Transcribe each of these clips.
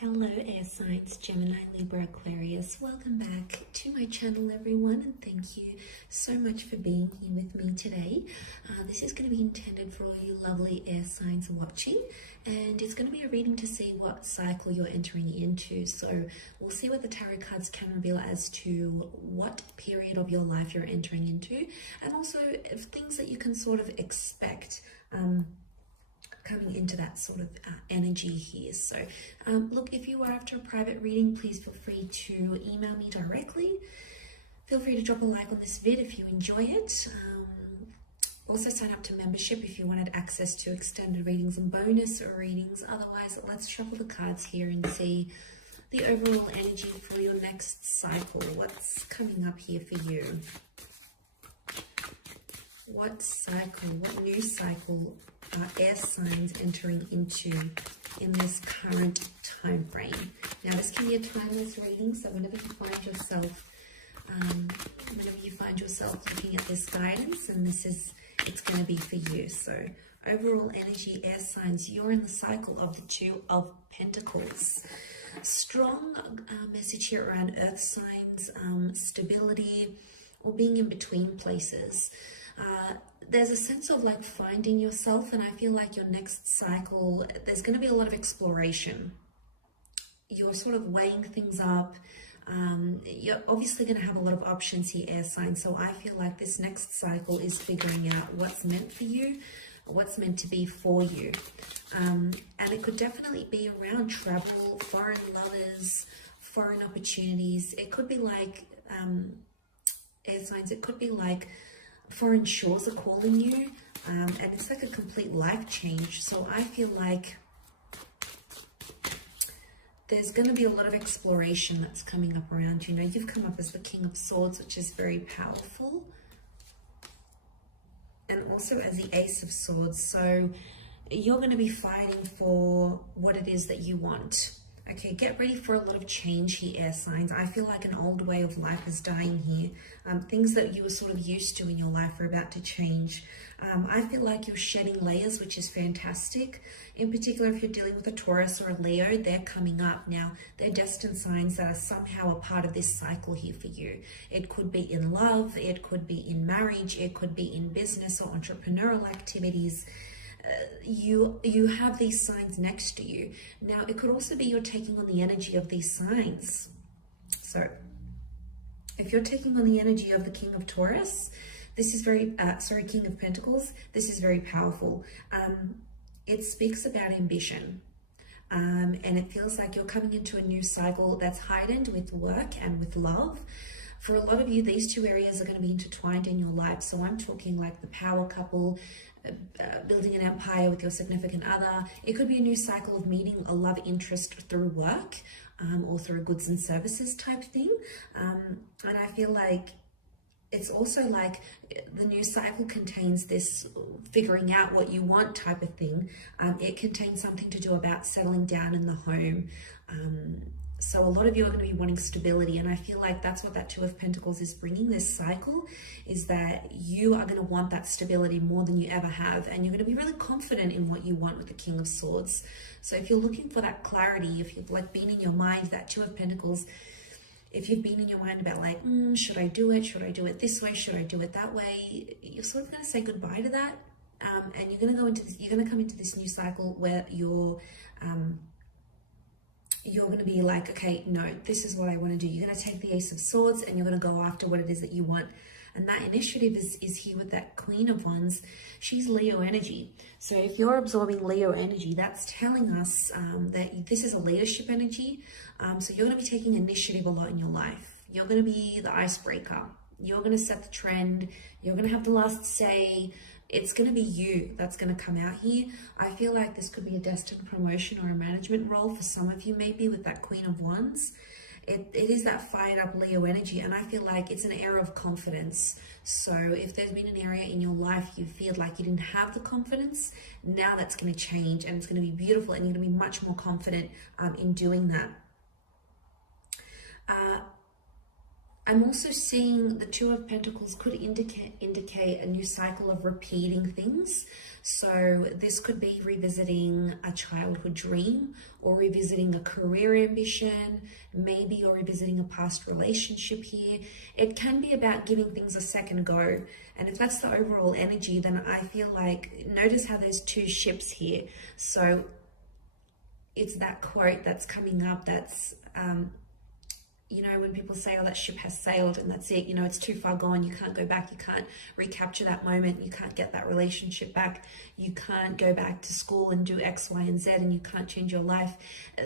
Hello air signs, Gemini, Libra, Aquarius. Welcome back to my channel everyone, and thank you so much for being here with me today. This is going to be intended for all you lovely air signs watching, and it's going to be a reading to see what cycle you're entering into. So we'll see what the tarot cards can reveal as to what period of your life you're entering into, and also things that you can sort of expect coming into that sort of energy here. So look, if you are after a private reading, please feel free to email me directly. Feel free to drop a like on this vid if you enjoy it. Also sign up to membership if you wanted access to extended readings and bonus readings. Otherwise, let's shuffle the cards here and see the overall energy for your next cycle. What's coming up here for you? What cycle, what new cycle are air signs entering into in this current time frame? Now, this can be a timeless reading, so whenever you find yourself looking at this guidance, and it's going to be for you. So overall energy, air signs, you're in the cycle of the Two of Pentacles. Strong message here around earth signs, stability, or being in between places. There's a sense of like finding yourself, and I feel like your next cycle, there's going to be a lot of exploration. You're sort of weighing things up. You're obviously going to have a lot of options here, air signs. So I feel like this next cycle is figuring out what's meant for you, what's meant to be for you. And it could definitely be around travel, foreign lovers, foreign opportunities. It could be like, air signs, it could be like foreign shores are calling you, and it's like a complete life change. So I feel like there's going to be a lot of exploration that's coming up around you. You know, you've come up as the King of Swords, which is very powerful, and also as the Ace of Swords. So you're going to be fighting for what it is that you want. Okay, get ready for a lot of change here, air signs. I feel like an old way of life is dying here. Things that you were sort of used to in your life are about to change. I feel like you're shedding layers, which is fantastic. In particular, if you're dealing with a Taurus or a Leo, they're coming up. Now, they're destined signs that are somehow a part of this cycle here for you. It could be in love, it could be in marriage, it could be in business or entrepreneurial activities. You have these signs next to you. Now, it could also be you're taking on the energy of these signs. So if you're taking on the energy of the King of Taurus, this is very, King of Pentacles, this is very powerful. It speaks about ambition. And it feels like you're coming into a new cycle that's heightened with work and with love. For a lot of you, these two areas are going to be intertwined in your life. So I'm talking like the power couple, building an empire with your significant other. It could be a new cycle of meeting a love interest through work, or through goods and services type thing. And I feel like it's also like the new cycle contains this figuring out what you want type of thing. It contains something to do about settling down in the home. So a lot of you are going to be wanting stability, and I feel like that's what that Two of Pentacles is bringing this cycle, is that you are going to want that stability more than you ever have, and you're going to be really confident in what you want with the King of Swords. So if you're looking for that clarity, if you've like been in your mind, that Two of Pentacles, if you've been in your mind about like, should I do it? Should I do it this way? Should I do it that way? You're sort of going to say goodbye to that, and you're going to go into this. You're going to come into this new cycle where you're going to be like, okay, no, this is what I want to do. You're going to take the Ace of Swords and you're going to go after what it is that you want. And that initiative is here with that Queen of Wands. She's Leo energy. So if you're absorbing Leo energy, that's telling us that this is a leadership energy. So you're going to be taking initiative a lot in your life. You're going to be the icebreaker. You're going to set the trend. You're going to have the last say. It's going to be you that's going to come out here. I feel like this could be a destined promotion or a management role for some of you, maybe with that Queen of Wands. It is that fired up Leo energy, and I feel like it's an era of confidence. So if there's been an area in your life you feel like you didn't have the confidence, now that's going to change, and it's going to be beautiful, and you're going to be much more confident in doing that. I'm also seeing the Two of Pentacles could indicate a new cycle of repeating things. So this could be revisiting a childhood dream, or revisiting a career ambition. Maybe you're revisiting a past relationship here. It can be about giving things a second go. And if that's the overall energy, then I feel like, notice how there's two ships here. So it's that quote that's coming up that's, you know, when people say, oh, that ship has sailed and that's it, you know, it's too far gone, you can't go back, you can't recapture that moment, you can't get that relationship back, you can't go back to school and do X, Y, and Z, and you can't change your life.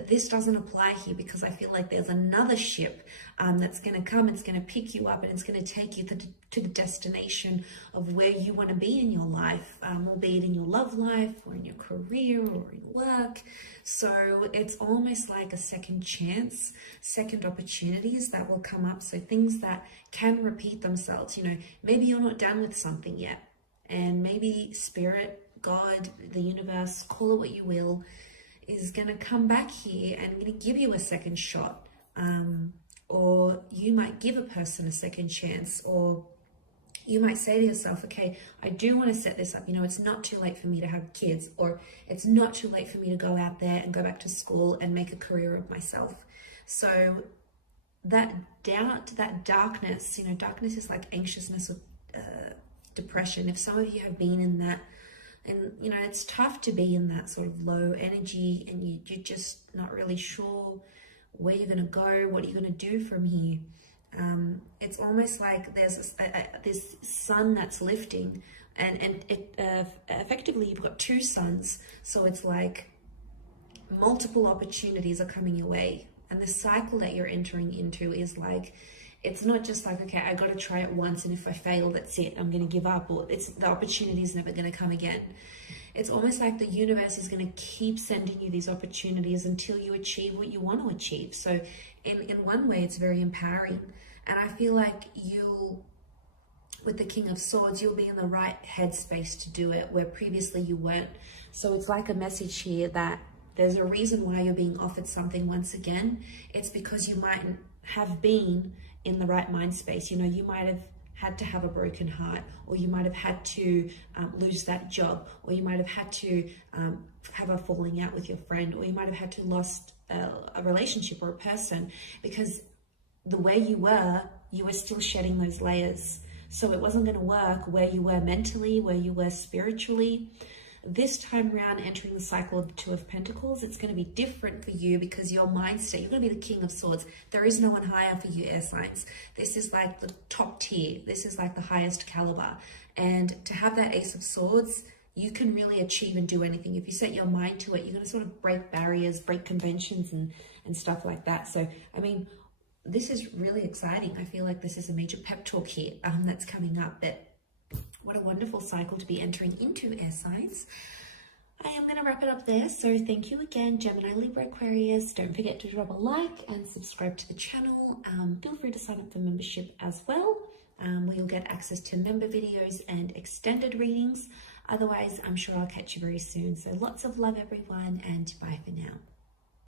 This doesn't apply here, because I feel like there's another ship that's going to come, it's going to pick you up, and it's going to take you to the destination of where you want to be in your life, albeit in your love life, or in your career, or in work. So it's almost like a second chance, second opportunities that will come up. So things that can repeat themselves. You know, maybe you're not done with something yet, and maybe spirit, God, the universe, call it what you will, is going to come back here and going to give you a second shot. Or you might give a person a second chance, or you might say to yourself, okay, I do want to set this up. You know, it's not too late for me to have kids, or it's not too late for me to go out there and go back to school and make a career of myself. So that doubt, that darkness, you know, darkness is like anxiousness or depression. If some of you have been in that, and, you know, it's tough to be in that sort of low energy, and you're just not really sure where you're going to go, what are you going to do from here. It's almost like there's this sun that's lifting, and it effectively you've got two suns, so it's like multiple opportunities are coming your way, and the cycle that you're entering into is like, it's not just like, okay, I got to try it once, and if I fail, that's it, I'm going to give up, or it's the opportunity is never going to come again. It's almost like the universe is going to keep sending you these opportunities until you achieve what you want to achieve. So in one way, it's very empowering. And I feel like with the King of Swords, you'll be in the right headspace to do it, where previously you weren't. So it's like a message here that there's a reason why you're being offered something once again. It's because you might have been in the right mind space. You know, you might have had to have a broken heart, or you might have had to lose that job, or you might have had to have a falling out with your friend, or you might have had to lost a relationship or a person, because the way you were still shedding those layers. So it wasn't going to work where you were mentally, where you were spiritually. This time around, entering the cycle of the Two of Pentacles, it's going to be different for you, because your mindset, you're going to be the King of Swords. There is no one higher for you, air signs. This is like the top tier. This is like the highest caliber. And to have that Ace of Swords, you can really achieve and do anything. If you set your mind to it, you're going to sort of break barriers, break conventions and stuff like that. So, I mean, this is really exciting. I feel like this is a major pep talk here that's coming up. But what a wonderful cycle to be entering into, air signs. I am going to wrap it up there. So thank you again, Gemini, Libra, Aquarius. Don't forget to drop a like and subscribe to the channel. Feel free to sign up for membership as well, where you'll get access to member videos and extended readings. Otherwise, I'm sure I'll catch you very soon. So lots of love, everyone, and bye for now.